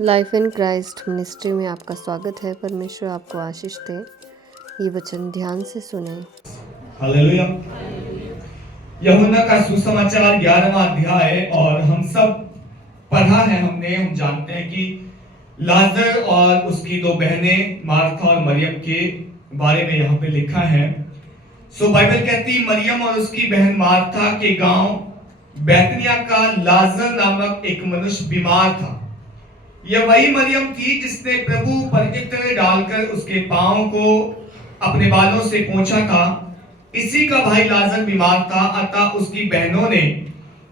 Life in Christ ministry में आपका स्वागत है। परमेश्वर आपको आशीष दे। ये वचन ध्यान से सुने। हालेलुया। यूहन्ना का सुसमाचार 11वां अध्याय, और हम सब पढ़ा है हमने, हम जानते हैं कि लाजर और उसकी दो बहनें मार्था और मरियम के बारे में यहाँ पे लिखा है। बाइबल कहती मरियम और उसकी बहन मार्था के गांव बैतनिया का लाजर नामक एक मनुष्य बीमार था। यह वही मरियम थी जिसने प्रभु पर इत्र डालकर उसके पांव को अपने बालों से पोंछा था। इसी का भाई लाजर बीमार था, अतः उसकी बहनों ने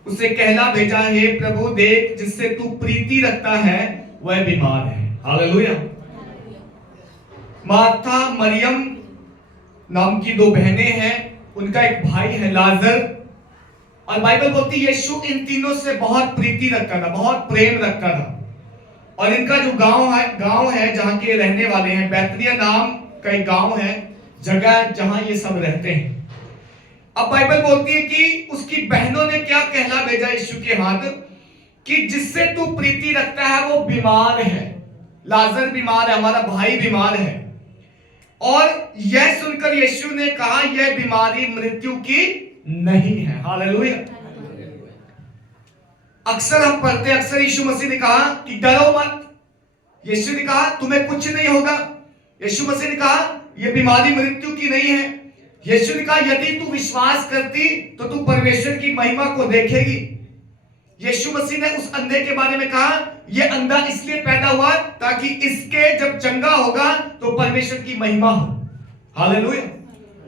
उसे कहला भेजा, हे प्रभु, देख, जिससे तू प्रीति रखता है वह बीमार है। हालेलुया। मार्था मरियम नाम की दो बहनें हैं, उनका एक भाई है लाजर। और बाइबल बोलती यीशु इन तीनों से बहुत प्रीति रखता था, बहुत प्रेम रखता था। और इनका जो गांव है जहां के रहने वाले हैं, बैतनिया नाम का एक गांव है, जगह जहां ये सब रहते हैं। अब बाइबल बोलती है कि उसकी बहनों ने क्या कहला भेजा यीशु के हाथ कि जिससे तू प्रीति रखता है वो बीमार है। लाजर बीमार है, हमारा भाई बीमार है। और यह सुनकर यीशु ने कहा, यह बीमारी मृत्यु की नहीं है। हालेलुया। अक्सर हम पढ़ते, अक्सर यीशु मसीह ने कहा कि डरो मत। यीशु ने कहा तुम्हें कुछ नहीं होगा। यीशु मसीह ने कहा यह बीमारी मृत्यु की नहीं है। यीशु ने कहा यदि तू विश्वास करती तो तू परमेश्वर की महिमा को देखेगी। यीशु मसीह ने उस अंधे के बारे में कहा यह अंधा इसलिए पैदा हुआ ताकि इसके जब चंगा होगा तो परमेश्वर की महिमा हो। हालेलुया।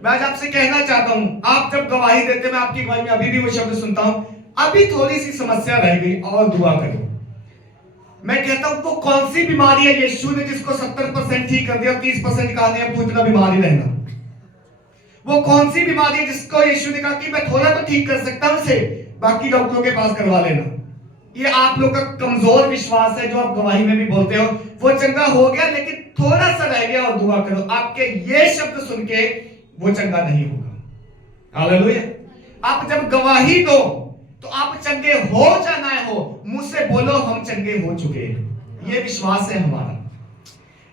मैं आज आपसे कहना चाहता हूं, आप जब गवाही देते, मैं आपकी गवाही में अभी भी वो शब्द सुनता हूं, अभी थोड़ी सी समस्या रह गई और दुआ करो। मैं कहता हूं वो कौन सी बीमारी है यीशु ने जिसको 70% ठीक कर दिया, 30% कहा नहीं अब तू इतना बीमारी रहना। वो कौन सी बीमारी है जिसको यीशु ने कहा कि मैं थोड़ा तो ठीक कर सकता हूं उसे, बाकी डॉक्टरों के पास करवा लेना। ये आप लोग का कमजोर विश्वास है जो आप गवाही में भी बोलते हो, वो चंगा हो गया लेकिन थोड़ा सा रह गया और दुआ करो। आपके ये शब्द सुन के वो चंगा नहीं होगा। हालेलुया। आप जब गवाही दो तो आप चंगे हो या ना हो, मुंह से बोलो हम चंगे हो चुके हैं, ये विश्वास है हमारा।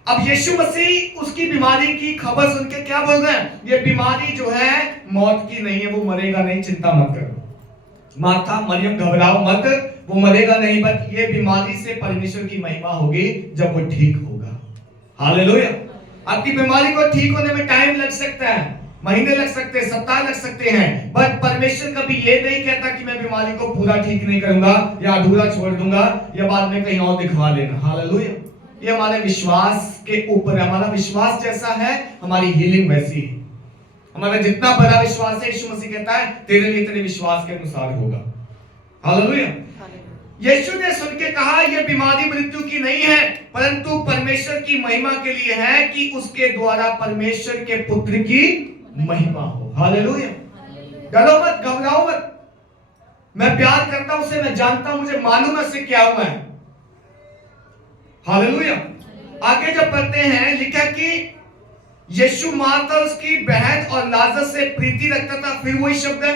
अब यीशु मसीह उसकी बीमारी की खबर सुन के क्या बोल रहे हैं, ये बीमारी जो है मौत की नहीं है, वो मरेगा नहीं, चिंता मत करो। मार्था मरियम घबराओ मत, वो मरेगा नहीं, बट ये बीमारी से परमेश्वर की महिमा होगी जब वो ठीक होगा। हालेलुया। आपकी बीमारी को ठीक होने में टाइम लग सकता है, महीने लग सकते हैं, सप्ताह लग सकते हैं, बट परमेश्वर कभी ये नहीं कहता कि मैं बीमारी को पूरा ठीक नहीं करूंगा या अधूरा छोड़ दूंगा या बाद में कहीं और दिखवा लेना। हालेलुया। ये हमारे विश्वास के ऊपर है। हमारा विश्वास जैसा है हमारी हीलिंग वैसी है। हमारा जितना बड़ा विश्वास है, यीशु मसीह कहता है तेरे लिए तेरे विश्वास के अनुसार होगा। हालेलुया। यीशु ने सुन के कहा यह बीमारी मृत्यु की नहीं है परंतु परमेश्वर की महिमा के लिए है कि उसके द्वारा परमेश्वर के पुत्र की महिमा हो। हालेलुया। डरो मत, घबराओ मत। मैं प्यार करता हूं उसे, मैं जानता हूं, मुझे मालूम है उससे क्या हुआ है। हालेलुया। आगे जब पढ़ते हैं लिखा कि यीशु मार्था उसकी बहन और लाजर से प्रीति रखता था। फिर वही शब्द है,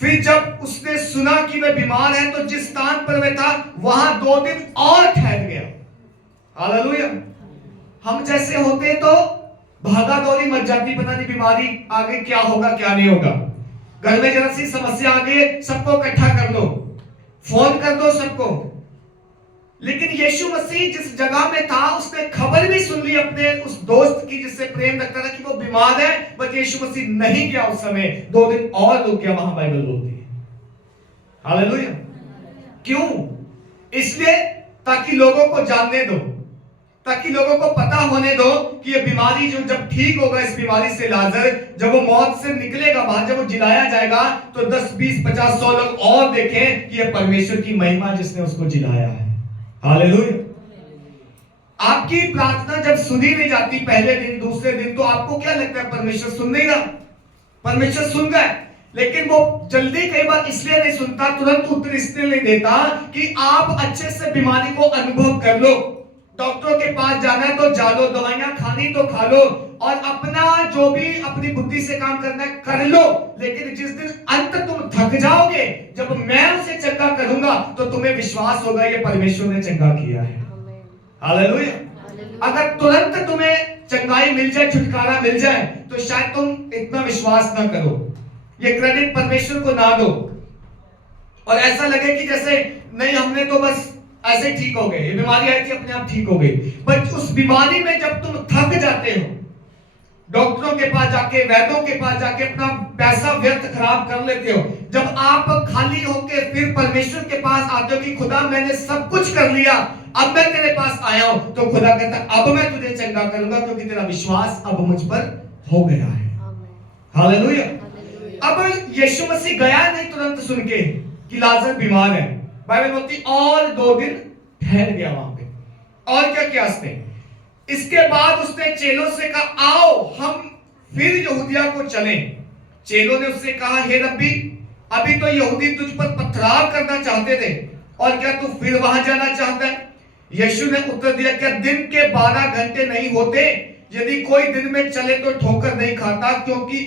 फिर जब उसने सुना कि वह बीमार है तो जिस स्थान पर वह था वहां 2 दिन और ठहर गया। हालेलुया। हम जैसे होते तो भागा दौड़ी मच जाती, पता नहीं बीमारी आगे क्या होगा क्या नहीं होगा। घर में जरा सी समस्या आ गई, सबको इकट्ठा कर दो, फोन कर दो सबको। लेकिन यीशु मसीह जिस जगह में था उसने खबर भी सुन ली अपने उस दोस्त की जिससे प्रेम रखता था कि वो बीमार है, बट यीशु मसीह नहीं गया उस समय, 2 दिन और रुक गया। वहां बाइबल बोलती है। हालेलुया। क्यों? इसलिए ताकि लोगों को जानने दो, ताकि लोगों को पता होने दो कि ये बीमारी जो जब ठीक होगा, इस बीमारी से लाजर जब वो मौत से निकलेगा बाहर, जब वो जिलाया जाएगा तो 10, 20, 50, 100 लोग और देखें कि ये परमेश्वर की महिमा जिसने उसको जिलाया है। हालेलुया। आपकी प्रार्थना जब सुनी नहीं जाती पहले दिन, दूसरे दिन, तो आपको क्या लगता है परमेश्वर सुन नहीं रहा? परमेश्वर सुन रहा है, लेकिन वो जल्दी कई बार इसलिए नहीं सुनता, तुरंत उत्तर इसलिए नहीं देता कि आप अच्छे से बीमारी को अनुभव कर लो। डॉक्टरों के पास जाना है तो जा लो, दवाइयां खानी तो खा लो, और अपना जो भी अपनी बुद्धि से काम करना है कर लो। लेकिन जिस दिन अंत तुम थक जाओगे, जब मैं उसे चंगा करूंगा तो तुम्हें विश्वास होगा ये परमेश्वर ने चंगा किया है। हालेलुया। अगर तुरंत तुम्हें चंगाई मिल जाए, छुटकारा मिल जाए, तो शायद तुम इतना विश्वास ना करो, ये क्रेडिट परमेश्वर को ना दो, और ऐसा लगे कि जैसे नहीं हमने तो बस ऐसे ही ठीक हो गए, ये बीमारी आई थी अपने आप ठीक हो गई। बट उस बीमारी में जब तुम थक जाते हो, डॉक्टरों के पास जाके, वैद्यों के पास जाके अपना पैसा व्यर्थ खराब कर लेते हो, जब आप खाली होके फिर परमेश्वर के पास आते हो कि खुदा मैंने सब कुछ कर लिया, अब मैं तेरे पास आया हूं, तो खुदा कहता अब मैं तुझे चंगा करूंगा क्योंकि तेरा विश्वास अब मुझ पर हो गया है। हालेलुया। अब यीशु मसीह गया नहीं तुरंत सुन के कि लाजर बीमार है, बाइबल बोलती और 2 दिन ठहर गया वहां पे। और क्या किया उसने? इसके बाद उसने चेलों से कहा आओ हम फिर यहूदिया को चलें। चेलों ने उससे कहा हे रब्बी, अभी तो यहूदी तुझ पर पथराव करना चाहते थे, और क्या तू फिर वहां जाना चाहता है? यीशु ने उत्तर दिया, क्या दिन के 12 घंटे नहीं होते? यदि कोई दिन में चले तो ठोकर नहीं खाता, क्योंकि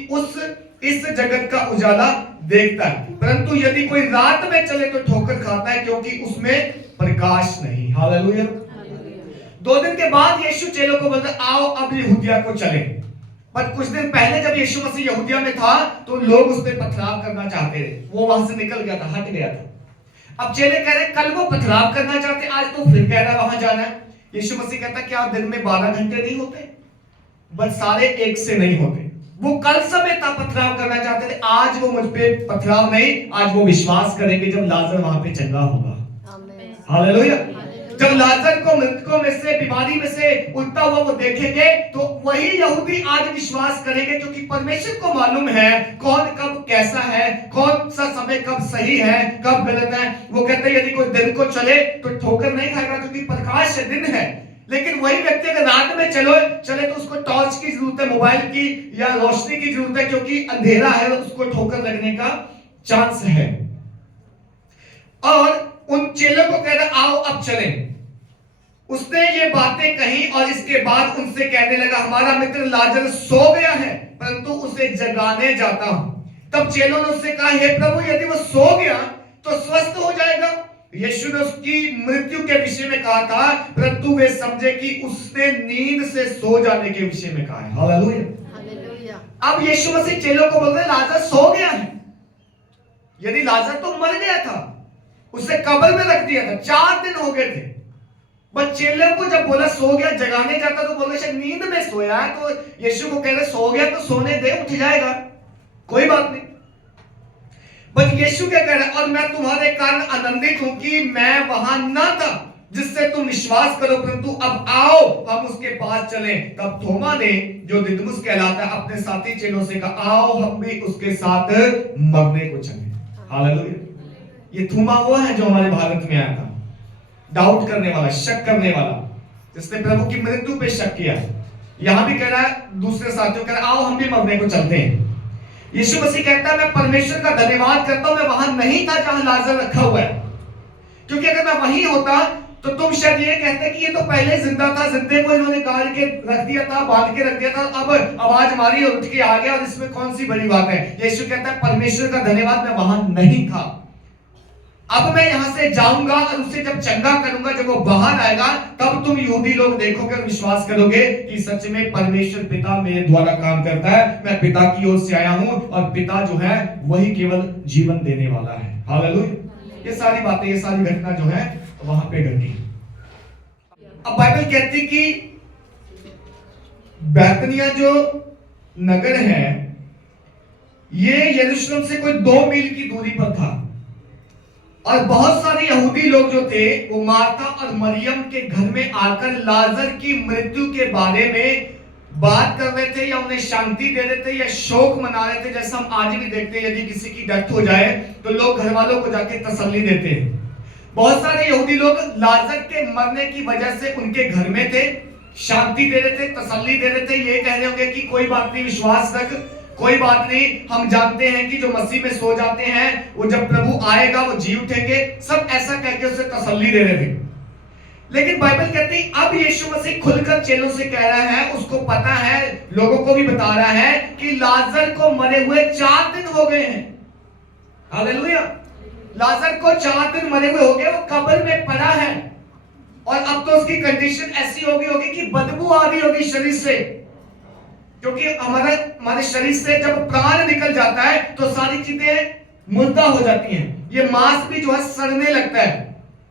इस जगत का उजाला देखता है, परंतु यदि कोई रात में चले तो ठोकर खाता है, क्योंकि उसमें प्रकाश नहीं। हालेलुया। 2 दिन के बाद यीशु चेलों को बोलता आओ अब यहूदिया को चले। पर कुछ दिन पहले जब यीशु मसीह यहूदिया में था तो लोग उस पर पथराव करना चाहते थे, वो वहां से निकल गया था, हट गया था। अब चेले कह रहे कल वो पथराव करना चाहते, आज तो फिर कह रहा वहां जाना है। यीशु मसीह कहता क्या दिन में 12 घंटे नहीं होते? बट सारे एक से नहीं होते। वो कल समय था पथराव करना चाहते थे, आज वो मुझ पे पथराव नहीं, आज वो विश्वास करेंगे जब लाजर वहां पे चंगा होगा। हालेलुया। जब लाजर को मृतकों में से, बीमारी में से उठता हुआ वो देखेंगे, तो वही यहूदी आज विश्वास करेंगे, क्योंकि परमेश्वर को मालूम है कौन कब कैसा है, कौन सा समय कब सही है, कब गलत है। वो कहते हैं यदि कोई दिन को चले तो ठोकर नहीं खाएगा, क्योंकि प्रकाश दिन है। लेकिन वही व्यक्ति अगर रात में चले तो उसको टॉर्च की जरूरत है, मोबाइल की या रोशनी की जरूरत है, क्योंकि अंधेरा है और उसको ठोकर लगने का चांस है। और उन चेलों को कह रहा आओ अब चलें। उसने ये बातें कही और इसके बाद उनसे कहने लगा हमारा मित्र लाजर सो गया है, परंतु उसे जगाने जाता हूं। तब चेलों ने उससे कहा हे प्रभु, यदि वो सो गया तो स्वस्थ हो जाएगा। यीशु ने उसकी मृत्यु के विषय में कहा था, परंतु वे समझे कि उसने नींद से सो जाने के विषय में कहा है। हालेलुया। अब यीशु मसीह चेलों को बोल रहे लाजर सो गया है। यदि लाजर तो मर गया था, उसे कब्र में रख दिया था, 4 दिन हो गए थे। बट चेलों को जब बोला सो गया, जगाने जाता तो बोले शायद नींद में सोया है, तो यीशु को कह रहे सो गया तो सोने दे, उठ जाएगा, कोई बात नहीं। बट यीशु क्या कह रहा है, और मैं तुम्हारे कारण आनंदित हूं कि मैं वहां न था जिससे तुम विश्वास करो, परंतु अब आओ हम उसके पास चलें। तब थोमा ने, जो दिदमुस कहलाता है, अपने साथी चेलों से कहा आओ हम भी उसके साथ मरने को चलें। हालेलुया। ये थोमा वो है जो हमारे भारत में आया था, डाउट करने वाला, शक करने वाला, जिसने प्रभु की मृत्यु पे शक किया। यहां भी कह रहा है, दूसरे साथियों कह रहा है आओ हम भी मरने को चलते हैं। यीशु मसीह कहता है मैं परमेश्वर का धन्यवाद करता हूं मैं वहां नहीं था जहां लाजर रखा हुआ है, क्योंकि अगर मैं वहीं होता तो तुम शायद ये कहते कि ये तो पहले जिंदा था, जिंदे को इन्होंने गाड़ के रख दिया था, बांध के रख दिया था, अब आवाज मारी और उठ के आ गया, और इसमें कौन सी बड़ी बात है। यीशु कहता है परमेश्वर का धन्यवाद मैं वहां नहीं था, अब मैं यहां से जाऊंगा और उसे जब चंगा करूंगा, जब वो बाहर आएगा तब तुम यहूदी लोग देखोगे और विश्वास करोगे कि सच में परमेश्वर पिता मेरे द्वारा काम करता है, मैं पिता की ओर से आया हूं और पिता जो है वही केवल जीवन देने वाला है। हालेलुया। ये सारी बातें, ये सारी घटना जो है वहां पे घटी। अब बाइबल कहती कि बैतनिया जो नगर है ये यरूशलेम से कोई 2 मील की दूरी पर था, और बहुत सारे यहूदी लोग जो थे वो मार्था और मरियम के घर में आकर लाजर की मृत्यु के बारे में बात कर रहे थे, या उन्हें शांति दे रहे थे, या शोक मना रहे थे। जैसा हम आज भी देखते हैं, यदि किसी की डेथ हो जाए तो लोग घर वालों को जाके तसल्ली देते हैं। बहुत सारे यहूदी लोग लाजर के मरने की वजह से उनके घर में थे, शांति दे रहे थे, तसल्ली दे रहे थे, ये कह रहे होंगे कि कोई बात नहीं, विश्वास रख, कोई बात नहीं, हम जानते हैं कि जो मसीह में सो जाते हैं वो जब प्रभु आएगा वो जी उठेंगे, सब ऐसा कहकर उसे तसल्ली दे रहे थे। लेकिन बाइबल कहती अब यीशु मसीह खुलकर चेलों से कह रहा है, उसको पता है, लोगों को भी बता रहा है कि लाजर को मरे हुए 4 दिन हो गए हैं। हालेलुया। लाजर को 4 दिन मरे हुए हो गए, वो कब्र में पड़ा है। और अब तो उसकी कंडीशन ऐसी हो गई होगी कि बदबू आ रही होगी शरीर से, क्योंकि हमारे शरीर से जब प्राण निकल जाता है तो सारी चीजें मुर्दा हो जाती हैं। ये मांस भी जो है सड़ने लगता है,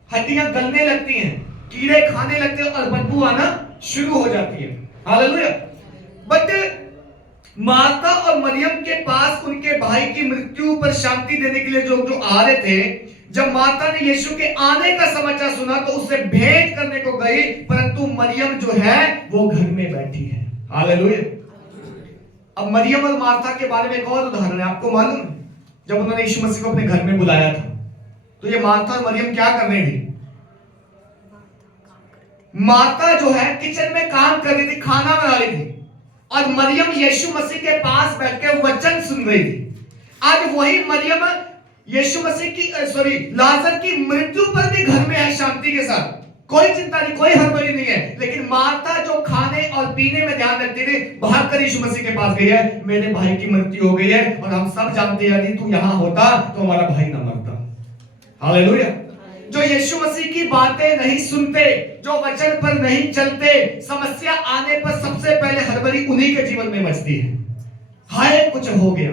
हड्डियां गलने लगती हैं, कीड़े खाने लगते हैं और बदबू आना शुरू हो जाती है। हालेलुया। बट मार्था और मरियम के पास उनके भाई की मृत्यु पर शांति देने के लिए जो आ रहे थे, जब मार्था ने यीशु के आने का समाचार सुना तो उससे भेंट करने को गई, परंतु मरियम जो है वो घर में बैठी है। हालेलुया। अब मरियम और मार्था के बारे में एक और उदाहरण है, आपको मालूम है जब उन्होंने यीशु मसीह को अपने घर में बुलाया था तो ये मार्था और मरियम क्या कर रही थी? मार्था जो है किचन में काम कर रही थी, खाना बना रही थी, और मरियम यीशु मसीह के पास बैठ के वचन सुन रही थी। आज वही मरियम यीशु मसीह की लाजर की मृत्यु पर भी घर में है शांति के साथ, कोई चिंता नहीं, कोई हड़बड़ी नहीं है। लेकिन मार्था जो खाने और पीने में ध्यान रखती थी, भाग कर यीशु मसीह के पास गई है, मेरे भाई की मृत्यु हो गई है और हम सब जानते हैं यदि तू यहां होता तो हमारा भाई न मरता। हालेलुया। जो यीशु मसीह की बातें नहीं सुनते, जो वचन पर नहीं चलते, समस्या आने पर सबसे पहले हड़बड़ी उन्हीं के जीवन में मचती है। हाय कुछ हो गया,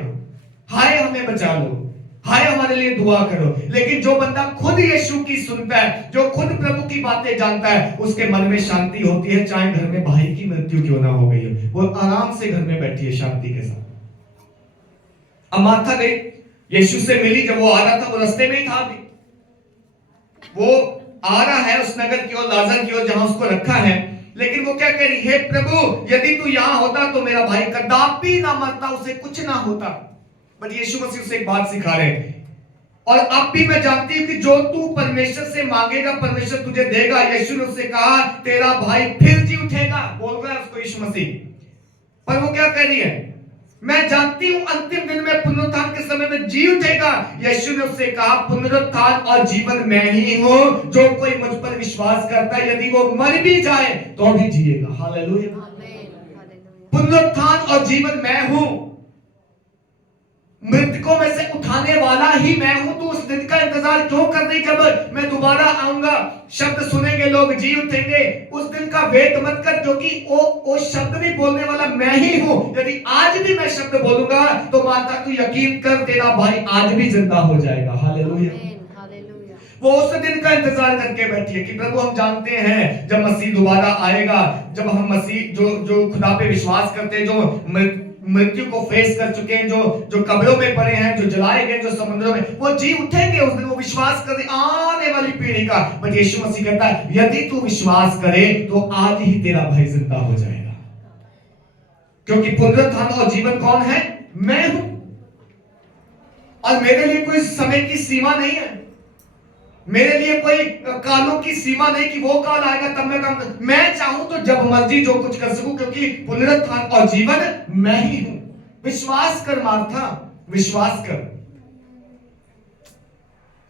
हाय हमें बचा लो, हाय हमारे लिए दुआ करो। लेकिन जो बंदा खुद यीशु की सुनता है, जो खुद प्रभु की बातें जानता है, उसके मन में शांति होती है, चाहे घर में भाई की मृत्यु क्यों ना हो गई है, वो आराम से घर में बैठी है शांति के साथ। अब मार्था गई, यीशु से मिली, जब वो आ रहा था वो रास्ते में ही था, अभी वो आ रहा है उस नगर की ओर, लाजर की ओर जहां उसको रखा है। लेकिन वो क्या कह रही है, प्रभु यदि तू यहां होता तो मेरा भाई कदापि ना मरता, उसे कुछ ना होता। बट यीशु मसीह उसे एक बात सिखा रहे हैं, और अब भी मैं जानती हूं कि जो तू परमेश्वर से मांगेगा परमेश्वर तुझे देगा। यीशु ने उससे कहा तेरा भाई फिर जी उठेगा, बोल रहा है उसको यीशु मसीह। पर वो क्या कह रही है, मैं जानती हूं अंतिम दिन में पुनरुत्थान के समय में जी उठेगा। यीशु ने उससे कहा पुनरुत्थान और जीवन मैं ही हूं, जो कोई मुझ पर विश्वास करता है यदि वो मर भी जाए तो भी जिएगा। हालेलुया। पुनरुत्थान और जीवन मैं हूं, मृतकों में से उठाने वाला ही मैं हूं। तो उस दिन का इंतजार क्यों कर रही, जब मैं दोबारा आऊंगा, शब्द सुनेंगे, लोग जी उठेंगे, उस दिन का वेट मत कर, क्योंकि वो शब्द भी बोलने वाला मैं ही हूं। यदि आज भी मैं शब्द बोलूंगा तो माता तू यकीन कर तेरा भाई आज भी जिंदा हो जाएगा। हालेलुया। वो उस दिन का इंतजार करके बैठी है कि प्रभु हम जानते हैं जब मसीह दोबारा आएगा, जब हम मसीह जो खुदा पे विश्वास करते हैं, जो मृत्यु को फेस कर चुके हैं, जो कब्रों में पड़े हैं, जो जलाए गए, जो समुद्रों में, वो जी उठेंगे उस दिन। वो विश्वास कर आने वाली पीढ़ी का। बट यीशु मसीह कहता है यदि तू विश्वास करे तो आज ही तेरा भाई जिंदा हो जाएगा, क्योंकि पुनरुत्थान और जीवन कौन है, मैं हूं। और मेरे लिए कोई समय की सीमा नहीं है, मेरे लिए कोई कालों की सीमा नहीं कि वो काल आएगा तब मैं काम कर, मैं चाहूं तो जब मर्जी जो कुछ कर सकूं, क्योंकि पुनरुत्थान और जीवन मैं ही हूं। विश्वास कर मार्था, विश्वास कर।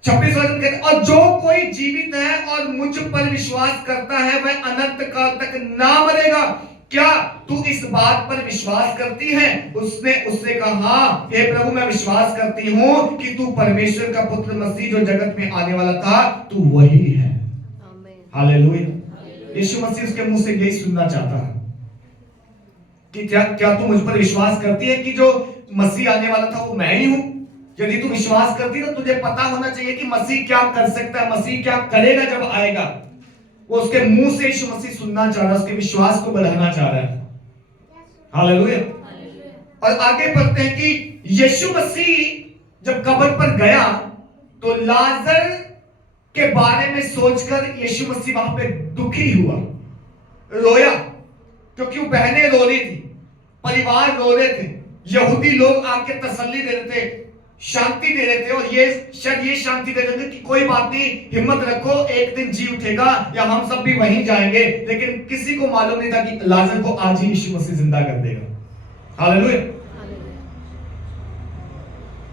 26 वचन कहते हैं और जो कोई जीवित है और मुझ पर विश्वास करता है वह अनंत काल तक ना मरेगा। क्या तू इस बात पर विश्वास करती है? उसने उससे कहा हे प्रभु मैं विश्वास करती हूं कि तू परमेश्वर का पुत्र मसीह जो जगत में आने वाला था तू वही है। हालेलुया। यीशु मसीह उसके मुंह से यही सुनना चाहता है कि क्या तू मुझ पर विश्वास करती है कि जो मसीह आने वाला था वो मैं ही हूं? यदि तू विश्वास करती तो तुझे पता होना चाहिए कि मसीह क्या कर सकता है, मसीह क्या करेगा जब आएगा। वो उसके मुंह से यीशु मसीह सुनना चाह रहा है, उसके विश्वास को बढ़ाना चाह रहा है। हालेलुया। और आगे पढ़ते हैं कि यीशु मसीह जब कब्र पर गया तो लाजर के बारे में सोचकर यीशु मसीह वहां पे दुखी हुआ, रोया, क्योंकि वो बहनें रो रही थी, परिवार रो रहे थे, यहूदी लोग आके तसल्ली दे रहे थे, शांति दे रहे थे, और ये शायद ये शांति दे रहे थे कि कोई बात नहीं, हिम्मत रखो, एक दिन जी उठेगा या हम सब भी वहीं जाएंगे। लेकिन किसी को मालूम नहीं था कि लाजर को आज ही यीशु मसीह जिंदा कर देगा। हालेलुया।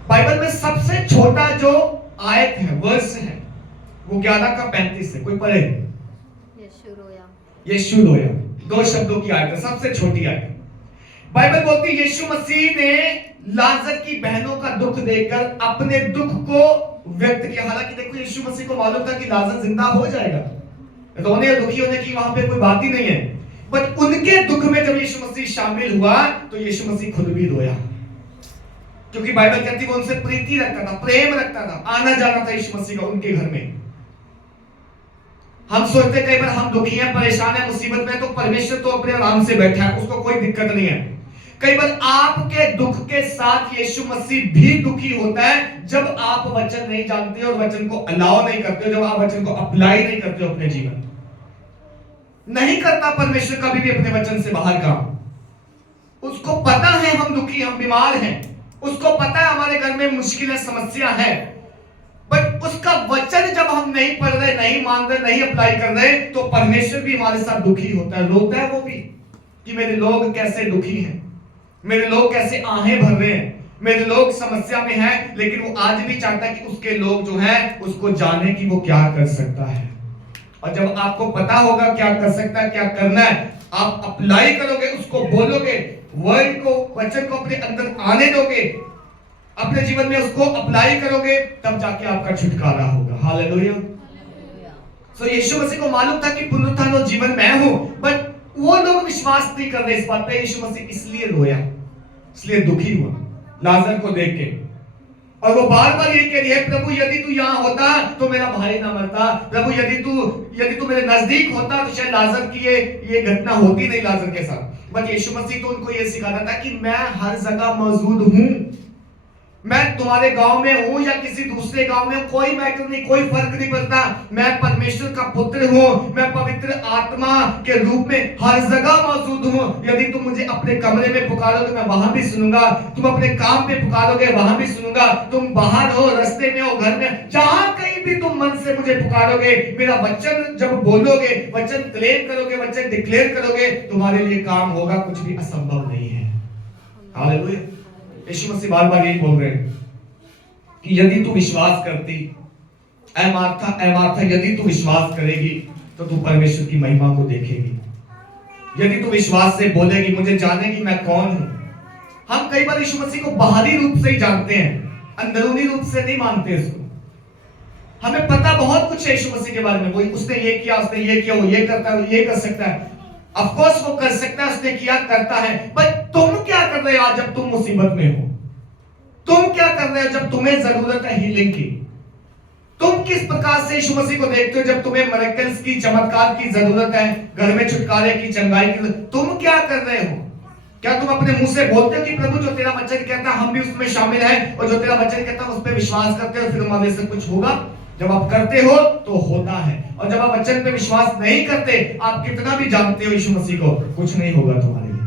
बाइबल में सबसे छोटा जो आयत है, वर्स है, वो 11 का 35 है। कोई पढ़े? यीशु रोया। 2 शब्दों की आयत है, सबसे छोटी आयत। बाइबल बोलती है यीशु मसीह ने लाजर की बहनों का दुख देखकर अपने दुख को व्यक्त किया। हालांकि देखो यीशु मसीह को मालूम था कि लाजर जिंदा हो जाएगा, रोने और दुखी होने की वहां पे कोई बात ही नहीं है। बट उनके दुख में जब यीशु मसीह शामिल हुआ तो यीशु मसीह खुद भी रोया, क्योंकि बाइबल कहती है वो उनसे प्रीति रखता था, प्रेम रखता था, आना जाना था यीशु मसीह का उनके घर में। हम सोचते कई बार हम दुखी हैं, परेशान हैं, मुसीबत में, तो परमेश्वर तो अपने आराम से बैठा है, उसको कोई दिक्कत नहीं है। कई बार आपके दुख के साथ यीशु मसीह भी दुखी होता है जब आप वचन नहीं जानते और वचन को अलाउ नहीं करते हो, जब आप वचन को अप्लाई नहीं करते हो अपने जीवन। नहीं करता परमेश्वर कभी भी अपने वचन से बाहर काम। उसको पता है हम दुखी, हम बीमार हैं, उसको पता है हमारे घर में मुश्किल है, समस्या है, बट उसका वचन जब हम नहीं पढ़ रहे, नहीं मान रहे, नहीं अप्लाई कर रहे, तो परमेश्वर भी हमारे साथ दुखी होता है, रोता है वो भी कि मेरे लोग कैसे दुखी हैं, मेरे लोग कैसे आहें भर रहे हैं, मेरे लोग समस्या में हैं। लेकिन वो आज भी चाहता है कि उसके लोग जो हैं उसको जाने कि वो क्या कर सकता है। और जब आपको पता होगा क्या कर सकता है, क्या करना है, आप अप्लाई करोगे, उसको बोलोगे, वर्ड को, वचन को अपने अंदर आने दोगे, अपने जीवन में उसको अप्लाई करोगे, तब जाके आपका छुटकारा होगा। हालेलुया। सो यीशु मसीह को मालूम था कि पुनरुत्थान और जीवन मैं हूं, बट वो लोग विश्वास नहीं कर रहे इस बात पे। यीशु मसीह इसलिए रोया, इसलिए दुखी हुआ लाजर को देख के, और वो बार बार ये कह रही है, प्रभु यदि तू यहाँ होता तो मेरा भाई ना मरता, प्रभु यदि तू मेरे नजदीक होता तो शायद लाजर की ये घटना होती नहीं लाजर के साथ। बट यीशु मसीह तो उनको ये सिखाता था कि मैं हर जगह मौजूद हूं, मैं तुम्हारे गांव में हूं या किसी दूसरे गांव में, कोई मैटर नहीं, कोई फर्क नहीं पड़ता। मैं परमेश्वर का पुत्र हूं, मैं पवित्र आत्मा के रूप में हर जगह मौजूद हूं। यदि तुम मुझे अपने कमरे में पुकारोगे मैं वहां भी सुनूंगा, तुम अपने काम पे पुकारोगे वहां भी सुनूंगा, तुम बाहर हो, रास्ते में हो, घर में, जहां कहीं भी तुम मन से मुझे पुकारोगे, मेरा वचन जब बोलोगे, वचन क्लेम करोगे, वचन डिक्लेयर करोगे, तुम्हारे लिए काम होगा, कुछ भी असंभव नहीं है। हालेलुया। यीशु मसीह बार बार यही बोल रहे हैं कि यदि तू विश्वास करती, ऐ मार्था, यदि तू विश्वास करेगी तो तू परमेश्वर की महिमा को देखेगी। यदि तू विश्वास से बोलेगी, मुझे जानेगी मैं कौन हूं। हम कई बार यीशु मसीह को बाहरी रूप से ही जानते हैं, अंदरूनी रूप से नहीं मानते इसको। हमें पता बहुत कुछ है यीशु मसीह के बारे में, वो उसने ये किया, उसने ये किया, वो ये करता है, वो ये कर सकता है। ऑफ कोर्स वो कर सकता है, उसने किया, करता है, बट तुम क्या कर रहे हो आज जब तुम मुसीबत में हो? तुम क्या कर रहे हो जब तुम्हें जरूरत है हीलिंग की? तुम किस प्रकार से यीशु मसीह को देखते हो जब तुम्हें मिरेकल्स की, चमत्कार की जरूरत है, घर में छुटकारे की, चंगाई की? तुम क्या कर रहे हो? क्या तुम अपने मुंह से बोलते हो कि प्रभु जो तेरा वचन कहता है हम भी उसमें शामिल हैं, और जो तेरा वचन कहता है उस पर विश्वास करते हो, फिर हमारे से कुछ होगा? जब आप करते हो तो होता है, और जब आप वचन पे विश्वास नहीं करते, आप कितना भी जानते हो यीशु मसीह को, कुछ नहीं होगा तुम्हारे लिए।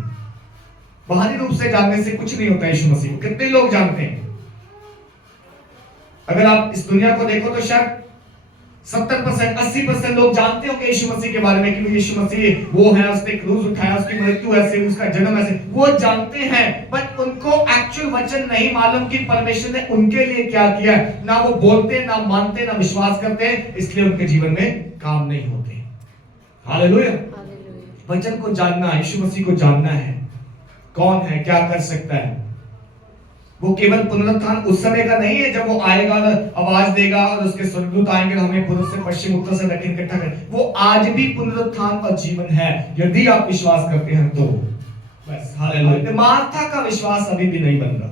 बाहरी रूप से जानने से कुछ नहीं होता यीशु मसीह को। कितने लोग जानते हैं? अगर आप इस दुनिया को देखो तो शायद 70%, 80% लोग जानते होंगे यीशु मसीह के बारे में कि यीशु मसीह वो है, उसने क्रूस उठाया, उसकी मृत्यु ऐसे, उसका जन्म ऐसे, वो जानते हैं, बट उनको एक्चुअल वचन नहीं मालूम कि परमेश्वर ने उनके लिए क्या किया। ना वो बोलते, ना मानते, ना विश्वास करते, इसलिए उनके जीवन में काम नहीं होते। हालेलुया। वचन को जानना, यीशु मसीह को जानना है, कौन है, क्या कर सकता है। वो केवल पुनरुत्थान उस समय का नहीं है जब वो आएगा, आवाज देगा और उसके स्वर्गदूत आएंगे, हमें पूर्व से पश्चिम, उत्तर से दक्षिण इकट्ठा करें। वो आज भी पुनरुत्थान और जीवन है, यदि आप विश्वास करते हैं तो बस। हालेलुया। मार्था का विश्वास अभी भी नहीं बन रहा,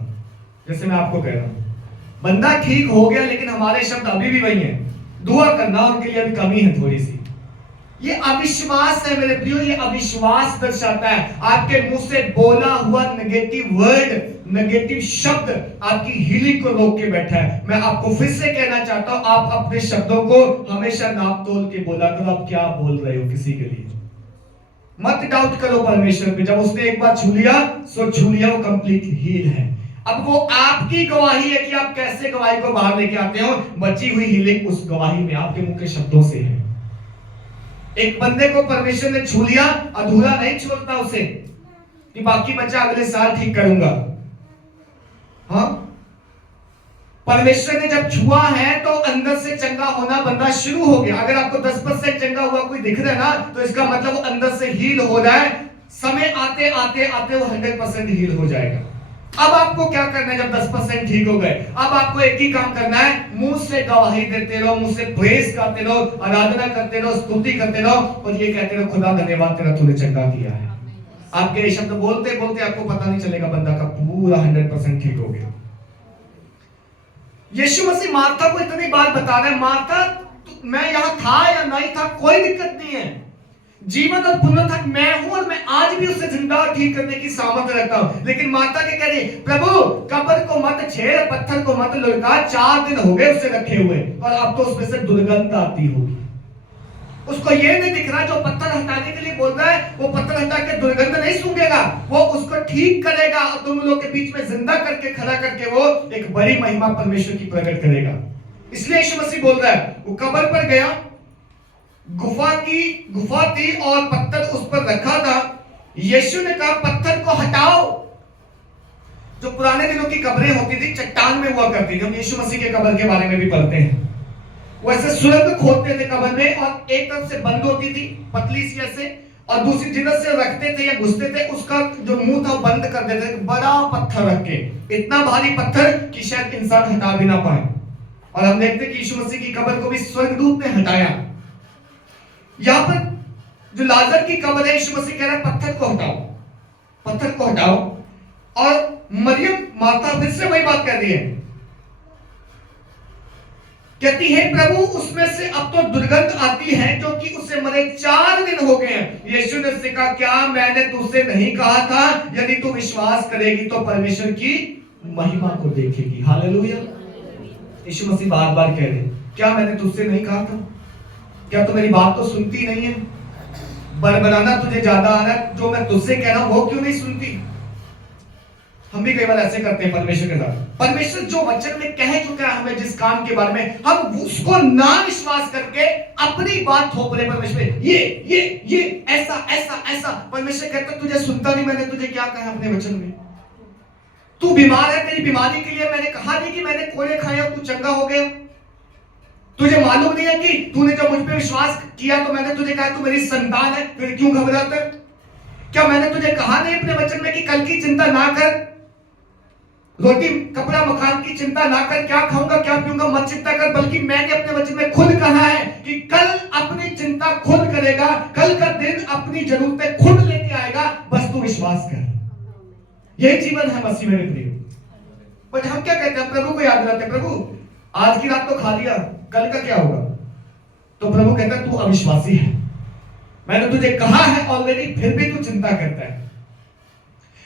जैसे मैं आपको कह रहा हूं, बंदा ठीक हो गया लेकिन हमारे शब्द अभी भी वही हैं। दुआ करना उनके लिए अभी कमी है थोड़ी सी। ये अविश्वास है मेरे प्रियो, ये अविश्वास दर्शाता है। आपके मुंह से बोला हुआ नेगेटिव वर्ड, नेगेटिव शब्द आपकी हीलिंग को रोक के बैठा है। मैं आपको फिर से कहना चाहता हूं, आप अपने शब्दों को हमेशा नाप तोल के बोला करो। आप क्या बोल रहे हो किसी के लिए, मत डाउट करो परमेश्वर पे। जब उसने एक बार छू लिया सो छू लिया, वो कंप्लीट हील है। अब वो आपकी गवाही है कि आप कैसे गवाही को बाहर लेके आते हो। बची हुई हीलिंग उस गवाही में, आपके मुंह के शब्दों से है। एक बंदे को परमेश्वर ने छू लिया, अधूरा नहीं छोड़ता उसे कि बाकी बच्चा अगले साल ठीक करूंगा। हाँ, परमेश्वर ने जब छुआ है तो अंदर से चंगा होना बंदा शुरू हो गया। अगर आपको 10% चंगा हुआ कोई दिख रहा है ना, तो इसका मतलब वो अंदर से हील हो रहा है। समय आते आते आते वो 100% हील हो जाएगा। अब आपको क्या करना है? जब 10% ठीक हो गए, अब आपको एक ही काम करना है, मुंह से गवाही देते रहो, मुंह से प्रेज करते रहो, आराधना करते रहो, स्तुति करते रहो और ये कहते रहो खुदा धन्यवाद तेरा, तूने चंगा किया है। आपके ये शब्द बोलते बोलते आपको पता नहीं चलेगा बंदा का पूरा 100% ठीक हो गया। यीशु मसीह मार्था को इतनी बात बता रहे हैं, मार्था मैं यहां था या नहीं था कोई दिक्कत नहीं है, जीवन और पुनरुत्थान मैं हूं और मैं आज भी उससे जिंदा और ठीक करने की सामर्थ्य रखता हूं। लेकिन माता के कह रही, प्रभु कब्र को मत छेड़, पत्थर को मत लुढ़का, 4 दिन हो गए उसे रखे हुए और अब तो उसमें से दुर्गंध आती होगी। उसको ये नहीं दिख रहा जो पत्थर हटाने के लिए बोल रहा है वो पत्थर हटा के दुर्गंध नहीं सूंघेगा, वो उसको ठीक करेगा और तुम लोग के बीच में जिंदा करके खड़ा करके वो एक बड़ी महिमा परमेश्वर की प्रकट करेगा। इसलिए यीशु मसीह बोल रहा है, वो कब्र पर गया, गुफा थी और पत्थर उस पर रखा था। यीशु ने कहा पत्थर को हटाओ। जो पुराने दिनों की कब्रें होती थी चट्टान में हुआ करती थी, हम यीशु मसीह के कब्र के बारे में भी पढ़ते हैं। वैसे सुरंग खोदते थे कब्र में और एक तरफ से बंद होती थी पतली सी ऐसे और दूसरी जिधर से रखते थे या घुसते थे उसका जो मुंह था बंद कर देते थे, बड़ा पत्थर रख के, इतना भारी पत्थर कि शायद इंसान हटा भी ना पाए। और हम देखते कि यीशु मसीह की कब्र को भी स्वर्गदूत ने हटाया। यहां पर जो लाजर की कब्र है, यीशु मसीह कह रहा है पत्थर को हटाओ, पत्थर को हटाओ। और मरियम माता फिर से वही बात कर रही है, कहती है प्रभु उसमें से अब तो दुर्गंध आती है जो कि उसे मरे 4 दिन हो गए हैं। यीशु ने उससे कहा क्या मैंने तुझसे नहीं कहा था यदि तू विश्वास करेगी तो परमेश्वर की महिमा को देखेगी। हालेलुया। यीशु मसीह बार बार कह रहे क्या मैंने तुझसे नहीं कहा था? क्या तू मेरी बात तो सुनती नहीं है? बड़बड़ाना तुझे ज्यादा आ रहा है, जो मैं तुझसे कह रहा हूं वो क्यों नहीं सुनती? हम भी कई बार ऐसे करते हैं परमेश्वर के साथ। परमेश्वर जो वचन में कह चुका है हमें जिस काम के बारे में, हम उसको ना विश्वास करके अपनी बात थोप रहे परमेश्वर, ये ऐसा ऐसा ऐसा। परमेश्वर कहता तुझे सुनता नहीं, मैंने तुझे क्या कहा अपने वचन में? तू बीमार है, तेरी बीमारी के लिए मैंने कहा नहीं कि मैंने कोड़े खाए और तू चंगा हो गया? तुझे मालूम नहीं है कि तूने जब मुझ पे विश्वास किया तो मैंने तुझे कहा तू मेरी संतान है, फिर क्यों घबराता है? क्या मैंने तुझे कहा नहीं अपने वचन में कि कल की चिंता ना कर, रोटी कपड़ा मकान की चिंता ना कर, क्या खाऊंगा क्या पीऊंगा मत चिंता कर, बल्कि मैंने अपने वचन में खुद कहा है कि कल अपनी चिंता खुद करेगा, कल का दिन अपनी जरूरतें खुद लेके आएगा, बस तू विश्वास कर। यही जीवन है मसीह मेरे प्रिय। पर हम क्या कहते हैं? प्रभु को याद दिलाते, प्रभु आज की रात तो खा लिया, कल का क्या होगा? तो प्रभु कहता है तू अविश्वासी है, मैंने तुझे कहा है ऑलरेडी, फिर भी तू चिंता करता है।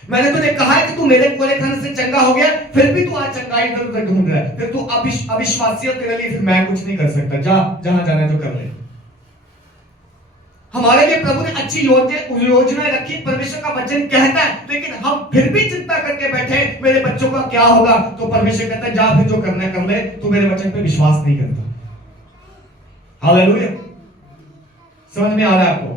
मैंने तुझे कहा है कि तू मेरे कोड़े खाने से चंगा हो गया, फिर भी तू आज चंगाई इधर उधर ढूंढ रहा है, फिर तू अविश्वासी, और तेरे लिए फिर मैं कुछ नहीं कर सकता, जा जहां जाना है जो कर ले। हमारे लिए प्रभु ने अच्छी योजनाएं रखी, परमेश्वर का वचन कहता है, लेकिन हम फिर भी चिंता करके बैठे मेरे बच्चों का क्या होगा। तो परमेश्वर कहता है जा फिर जो करना है कर ले, तू मेरे वचन पे विश्वास नहीं करता। हालेलुया। समझ में आ रहा है आपको?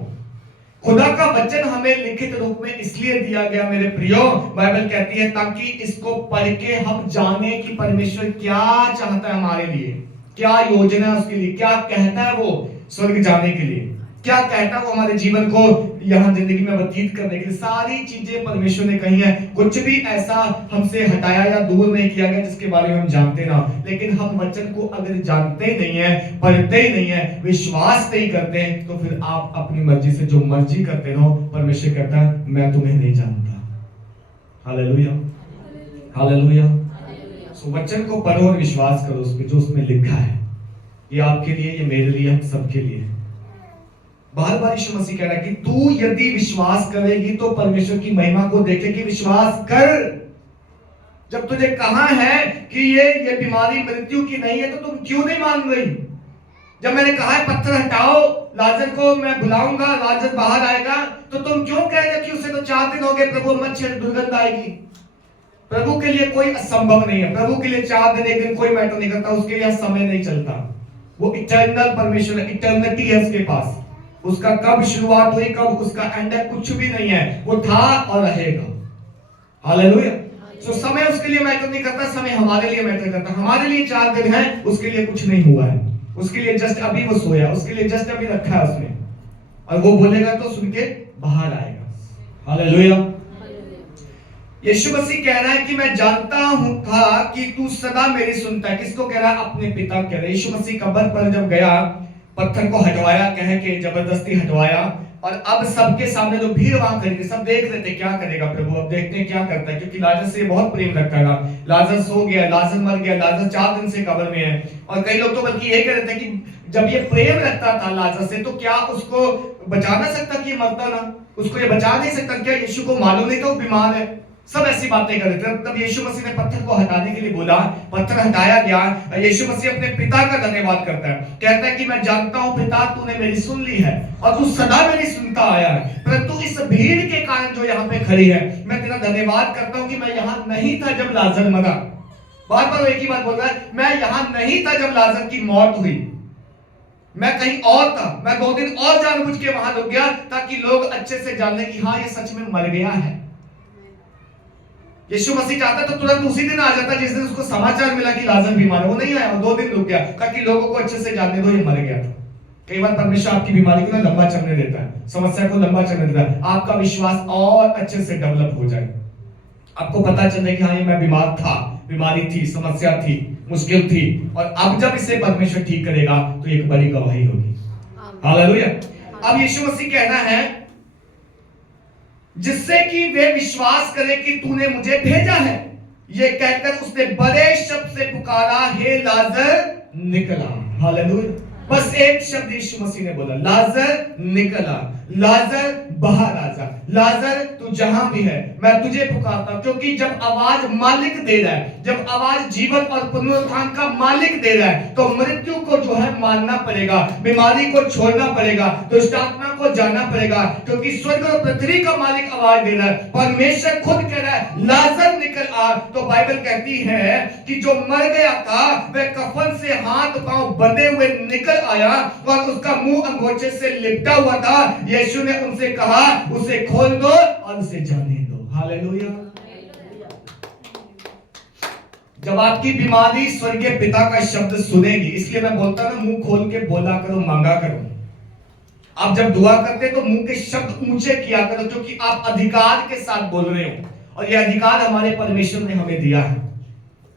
खुदा का वचन हमें लिखित रूप में इसलिए दिया गया मेरे प्रियो, बाइबल कहती है ताकि इसको पढ़ के हम जाने कि परमेश्वर क्या चाहता है हमारे लिए, क्या योजना है उसके लिए, क्या कहता है वो स्वर्ग जाने के लिए, क्या कहता है वो हमारे जीवन को यहां जिंदगी में व्यतीत करने के लिए। सारी चीजें परमेश्वर ने कही है, कुछ भी ऐसा हमसे हटाया या दूर नहीं किया गया जिसके बारे में हम जानते ना। लेकिन हम वचन को अगर जानते ही नहीं है, पढ़ते ही नहीं है, विश्वास नहीं करते, तो फिर आप अपनी मर्जी से जो मर्जी करते रहो, परमेश्वर कहता है मैं तुम्हें नहीं जानता। Hallelujah, hallelujah. सो वचन को पढ़ो और विश्वास करो उस पर जो उसमें लिखा है। ये आपके लिए, ये मेरे लिए, हम सबके लिए। बार बार यीशु मसीह कह रहा है कि तू यदि विश्वास करेगी तो परमेश्वर की महिमा को देखेगी, विश्वास कर। जब तुझे कहा है कि ये बीमारी मृत्यु की नहीं है तो तुम क्यों नहीं मान रही? जब मैंने कहा है पत्थर हटाओ, लाजर को मैं बुलाऊंगा, लाजर बाहर आएगा, तो तुम क्यों कह रहे हो कि उसे तो 4 दिन हो गए, प्रभु मत छेड़, दुर्गंध आएगी। प्रभु के लिए कोई असंभव नहीं है। प्रभु के लिए 4 दिन 1 दिन कोई मैटर नहीं करता, उसके लिए समय नहीं चलता। वो इटर्नल परमेश्वर है, इटर्निटी है उसके पास। उसका कब शुरुआत हुई, कब उसका एंड है, कुछ भी नहीं है। वो था और रहेगा। हालेलुया। सो समय उसके लिए मैटर नहीं करता, समय हमारे लिए मैटर करता। हमारे लिए 4 दिन है, उसके लिए कुछ नहीं हुआ है। उसके लिए जस्ट अभी वो सोया, उसके लिए जस्ट अभी रखा है उसने, और वो बोलेगा तो सुन के बाहर आएगा। हालेलुया। यीशु मसीह कह रहा है कि मैं जानता हूं था कि तू सदा मेरी सुनता है। किसको कह रहा है? अपने पिता कह रहा है। यीशु मसीह कब्र पर जब गया, पत्थर को हटवाया, कह के जबरदस्ती हटवाया, और अब सबके सामने जो भीड़ वहां खड़ी थी, सब देख रहे थे क्या करेगा प्रभु, अब देखते हैं क्या करता है, क्योंकि लाजर से बहुत प्रेम रखता था। लाजर सो गया, लाजर मर गया, लाजर 4 दिन से कब्र में है। और कई लोग तो बल्कि ये कह रहे थे कि जब ये प्रेम रखता था लाजर से, तो क्या उसको बचा ना सकता कि ये मरता ना? उसको ये बचा नहीं सकता क्या? यीशु को मालूम नहीं था वो बीमार है? सब ऐसी बातें कर रहे थे। तब यीशु मसीह ने पत्थर को हटाने के लिए बोला, पत्थर हटाया गया। यीशु मसीह अपने पिता का धन्यवाद करता है, कहता है कि मैं जानता हूं पिता, तूने मेरी सुन ली है और तू सदा मेरी सुनता आया है। परंतु इस भीड़ के कारण जो यहाँ पे खड़ी है, मैं तेरा धन्यवाद करता हूं कि मैं यहाँ नहीं था जब लाजर मरा। बार बार एक ही बात बोल रहा है, मैं यहाँ नहीं था जब लाजर की मौत हुई, मैं कहीं और था। मैं 2 दिन और जानबूझ के वहां रुक गया ताकि लोग अच्छे से जान ले कि हाँ ये सच में मर गया है। यीशु मसीह चाहता तो तुरंत उसी दिन आ जाता जिस दिन उसको समाचार मिला कि लाजर बीमार है। वो नहीं आया, 2 दिन रुक गया ताकि लोगों को अच्छे से जानने दो ये मर गया था। कई बार परमेश्वर आपकी बीमारी को ना लंबा चलने देता है, समस्या को लंबा चलने देता है, आपका विश्वास और अच्छे से डेवलप हो जाए, आपको पता चले कि हाँ ये मैं बीमार था, बीमारी थी, समस्या थी, मुश्किल थी, और अब जब इसे परमेश्वर ठीक करेगा तो एक बड़ी गवाही होगी। हालेलुया। अब यीशु मसीह कहना है जिससे कि वे विश्वास करें कि तूने मुझे भेजा है। ये कहकर उसने बड़े शब्द से पुकारा, हे लाजर निकला। हालेलुया। बस एक शब्द यीशु मसीह ने बोला, लाजर निकला, लाजर बाहर आ जा, लाजर तू जहां भी है मैं तुझे पुकारता हूं। क्योंकि जब आवाज मालिक दे रहा है, जब आवाज जीवन और पुनरुत्थान का मालिक दे रहा है, तो मृत्यु को जो है मानना पड़ेगा, बीमारी को छोड़ना पड़ेगा, दुष्ट आत्मा को जाना पड़ेगा, क्योंकि स्वर्ग और पृथ्वी का मालिक आवाज दे रहा है। परमेश्वर खुद कह रहा है लाजर निकल आ। तो बाइबल कहती है कि जो मर गया था वह कफन से हाथ पांव बंधे हुए निकल आया और उसका मुंह अंगोछे से लिपटा हुआ था। यीशु ने उनसे कहा, उसे खोल दो और उसे जाने दो। हालेलुया। जब आपकी बीमारी स्वर्गीय पिता का शब्द सुनेगी, इसलिए मैं बोलता ना मुंह खोल के बोला करो, मांगा करो। आप जब दुआ करते तो मुंह के शब्द ऊंचे किया करो, क्योंकि आप अधिकार के साथ बोल रहे हो, और यह अधिकार हमारे परमेश्वर ने हमें दिया है।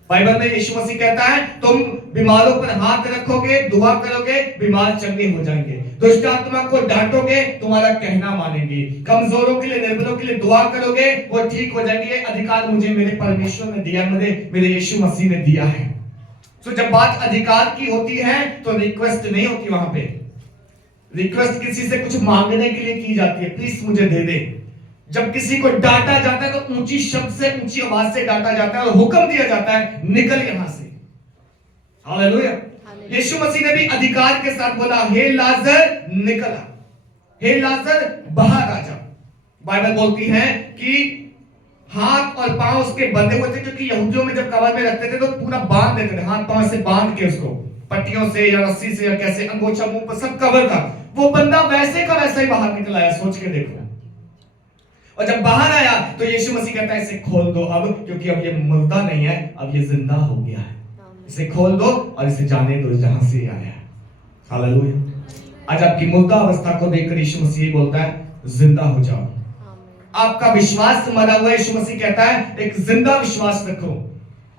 बाइबल में यीशु मसीह कहता है तुम बीमारों पर हाथ रखोगे, दुआ करोगे, बीमार चंगे हो जाएंगे, दुष्ट आत्मा को डांटोगे, तुम्हारा कहना मानेंगे, कमजोरों के लिए, निर्बलों के लिए दुआ करोगे, वो ठीक हो जाएंगे। अधिकार मुझे मेरे परमेश्वर ने दिया, मेरे यीशु मसीह ने दिया है। तो जब बात अधिकार की होती है तो रिक्वेस्ट नहीं होती। वहां पे रिक्वेस्ट किसी से कुछ मांगने के लिए की जाती है, प्लीज मुझे दे दे। जब किसी को डांटा जाता है तो ऊंची शब्द से, ऊंची आवाज से डांटा जाता है और हुक्म दिया जाता है निकल यहां से। हालेलुया। यीशु मसीह ने भी अधिकार के साथ बोला, हे लाजर निकला, हे लाजर बाहर आ जा। बाइबल बोलती है कि हाथ और पांव उसके बंधे हुए थे, क्योंकि यहूदियों में जब कब्र में रखते थे तो पूरा बांध देते थे, हाथ पांव से बांध के उसको पट्टियों से या रस्सी से या कैसे, अंगोछा मुंह पर सब कवर था। वो बंदा वैसे का वैसा ही बाहर निकल आया, सोच के देखो। और जब बाहर आया तो यीशु मसीह कहता है इसे खोल दो अब, क्योंकि अब ये मुर्दा नहीं है, अब ये जिंदा हो गया है। इसे खोल दो और इसे जाने दो जहां से आया है। हालेलुया। आज आपकी मुर्दा अवस्था को देखकर यीशु मसीह बोलता है जिंदा हो जाओ। आपका विश्वास मरा हुआ, यीशु मसीह कहता है एक जिंदा विश्वास रखो।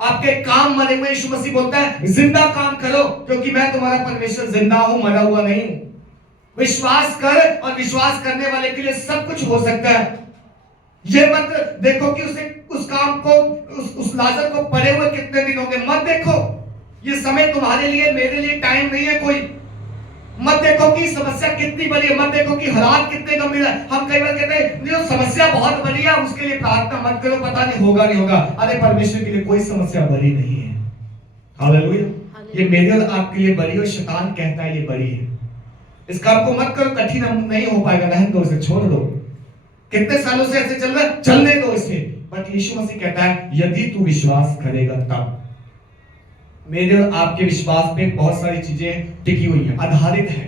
आपके काम मरे हुए, यीशु मसीह बोलता है जिंदा काम करो, क्योंकि मैं तुम्हारा परमेश्वर जिंदा हूं, मरा हुआ नहीं हूं। विश्वास कर, और विश्वास करने वाले के लिए सब कुछ हो सकता है। ये मत देखो कि उस काम को, उस लाजर को पड़े हुए कितने दिन हो गए, मत देखो। ये समय तुम्हारे लिए, मेरे लिए टाइम नहीं है कोई। मत देखो कि समस्या कितनी बड़ी है, मत देखो कि हालात कितने गंभीर है। हम कई बार कहते हैं जो समस्या बहुत बड़ी है उसके लिए प्रार्थना मत करो, पता नहीं होगा नहीं होगा। अरे परमेश्वर के लिए कोई समस्या बड़ी नहीं है। हालेलुया। ये मेरे और आपके लिए बड़ी, और शैतान कहता है ये बड़ी है, इस काम को मत करो, कठिन नहीं हो पाएगा, रहने दो इसे, छोड़ दो। कितने सालों से ऐसे चल रहा है, चलने दो इसे। बट यीशु मसीह कहता है यदि तू विश्वास करेगा तब। मेरे और आपके विश्वास पे बहुत सारी चीजें टिकी हुई हैं, आधारित है।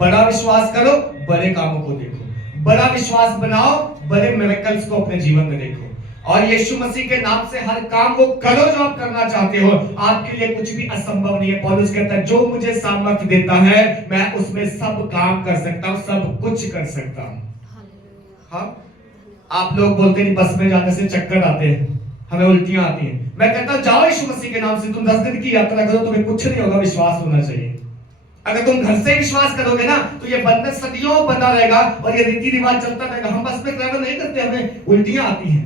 बड़ा विश्वास करो, बड़े कामों को देखो। बड़ा विश्वास बनाओ, बड़े मिरेकल्स को अपने जीवन में देखो। और यीशु मसीह के नाम से हर काम वो करो जो आप करना चाहते हो। आपके लिए कुछ भी असंभव नहीं है। पौलुस कहता है जो मुझे सामर्थ्य देता है मैं उसमें सब काम कर सकता हूं, सब कुछ कर सकता हूं। हाँ, आप लोग बोलते नहीं बस में जाने से चक्कर आते हैं, हमें उल्टियां आती हैं। मैं कहता हूं जाओ यीशु मसीह के नाम से, तुम 10 दिन की यात्रा करो, तुम्हें कुछ नहीं होगा, विश्वास होना चाहिए। अगर तुम घर से विश्वास करोगे ना तो ये बंधन सदियों बना रहेगा और ये रीति रिवाज चलता रहेगा। हम बस में ट्रैवल नहीं करते, हमें उल्टियां आती हैं,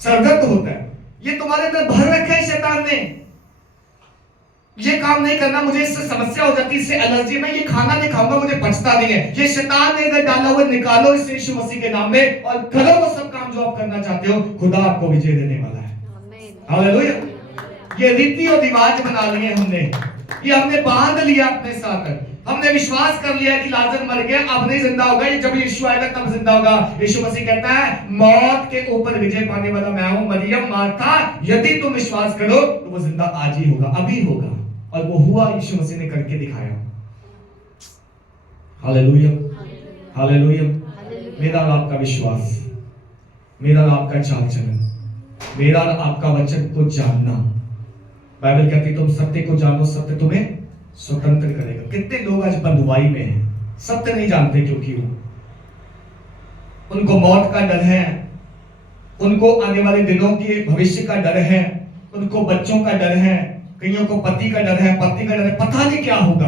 सरदर्द होता है। ये तुम्हारे अंदर भर रखा है शैतान ने, ये काम नहीं करना, मुझे इससे समस्या हो जाती है, इससे एलर्जी, मैं ये खाना नहीं खाऊंगा, मुझे पचता नहीं है। ये शैतान ने अगर डाला हुआ, निकालो इसे यीशु मसीह के नाम में और करो वो सब काम जो आप करना चाहते हो। खुदा आपको विजय देने वाला है। हालेलुया। ये रीति और रिवाज बना लिए हमने, ये हमने बांध लिया अपने साथ। हमने विश्वास कर लिया कि लाजर मर गया, अब नहीं जिंदा होगा, ये जब यीशु आएगा तब जिंदा होगा। यीशु मसीह कहता है मौत के ऊपर विजय पाने वाला मैं हूं। मरियम, मार्था, यदि तुम विश्वास करो तो वो जिंदा आज ही होगा, अभी होगा। और वो हुआ, यीशु मसीह ने करके दिखाया। Hallelujah, hallelujah. मेरा और आपका विश्वास, मेरा और आपका चाल चलन, मेरा और आपका वचन को जानना, बाइबल कहती तुम सत्य को जानो, सत्य तुम्हें स्वतंत्र करेगा। कितने लोग आज बंधुआई में हैं, सत्य नहीं जानते, क्योंकि उनको मौत का डर है, उनको आने वाले दिनों के भविष्य का डर है, उनको बच्चों का डर है, कईयों को पति का डर है, पत्नी का डर है, पता नहीं क्या होगा।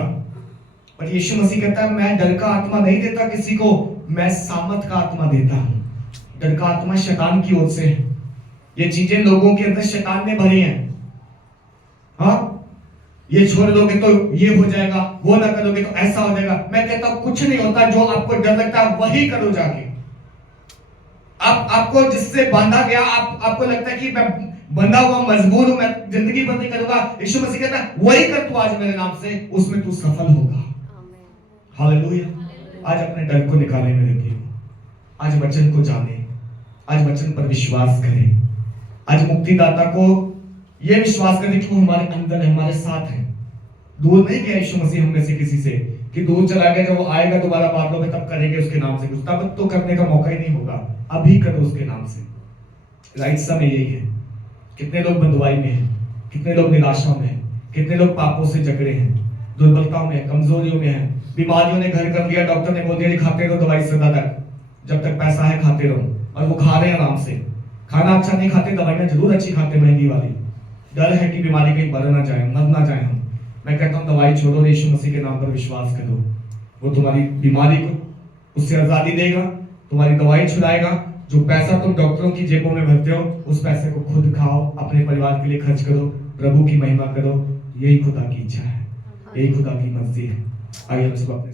पर यीशु मसीह कहता है मैं डर का आत्मा नहीं देता किसी को, मैं सामर्थ का आत्मा देता हूं। डर का आत्मा शैतान की ओर से है। ये चीजें लोगों के अंदर शैतान ने भरी हैं। हाँ, ये छोड़ दोगे तो ये हो जाएगा, वो ना करोगे तो ऐसा हो जाएगा। मैं कहता हूं कुछ नहीं होता, जो आपको डर लगता है वही करो जाके। आपको जिससे बांधा गया, आपको लगता है कि मैं बंधा हुआ मजबूर हूं, मैं जिंदगी भर नहीं करूंगा, यीशु मसीह कहता है वही कर तू आज मेरे नाम से, उसमें तू सफल होगा। हालेलुया। आज अपने डर को निकाले मेरे प्रिय, आज वचन को जाने, आज वचन पर विश्वास करें, आज मुक्तिदाता को यह विश्वास करें कि वो हमारे अंदर है, हमारे साथ है। दूर नहीं गया यीशु मसीह हम में से किसी से कि दूर चला गया, जब वो आएगा दोबारा बादलों में तब करेंगे उसके नाम से कुछ, तब तो करने का मौका ही नहीं होगा, अभी करो उसके नाम से। राइट समय यही है। कितने लोग बंधुआई में हैं, कितने लोग निराशा में हैं, कितने लोग पापों से जकड़े हैं, दुर्बलताओं में, कमजोरियों में हैं, बीमारियों ने घर कर लिया, डॉक्टर ने बोल दिया खाते रहो दवाई सदा तक, जब तक पैसा है खाते रहो, और वो खा रहे हैं आराम से। खाना अच्छा नहीं खाते, दवाइयां जरूर अच्छी खाते महंगी वाली, डर है कि बीमारी कहीं बढ़ ना जाए, मर ना जाए हम। मैं कहता हूँ दवाई छोड़ो, यीशु मसीह के नाम पर विश्वास करो, वो तुम्हारी बीमारी को उससे आजादी देगा, तुम्हारी दवाई छुड़ाएगा। जो पैसा तुम डॉक्टरों की जेबों में भरते हो, उस पैसे को खुद खाओ, अपने परिवार के लिए खर्च करो, प्रभु की महिमा करो। यही खुदा की इच्छा है, यही खुदा की मर्जी है। आइए हम सब अपने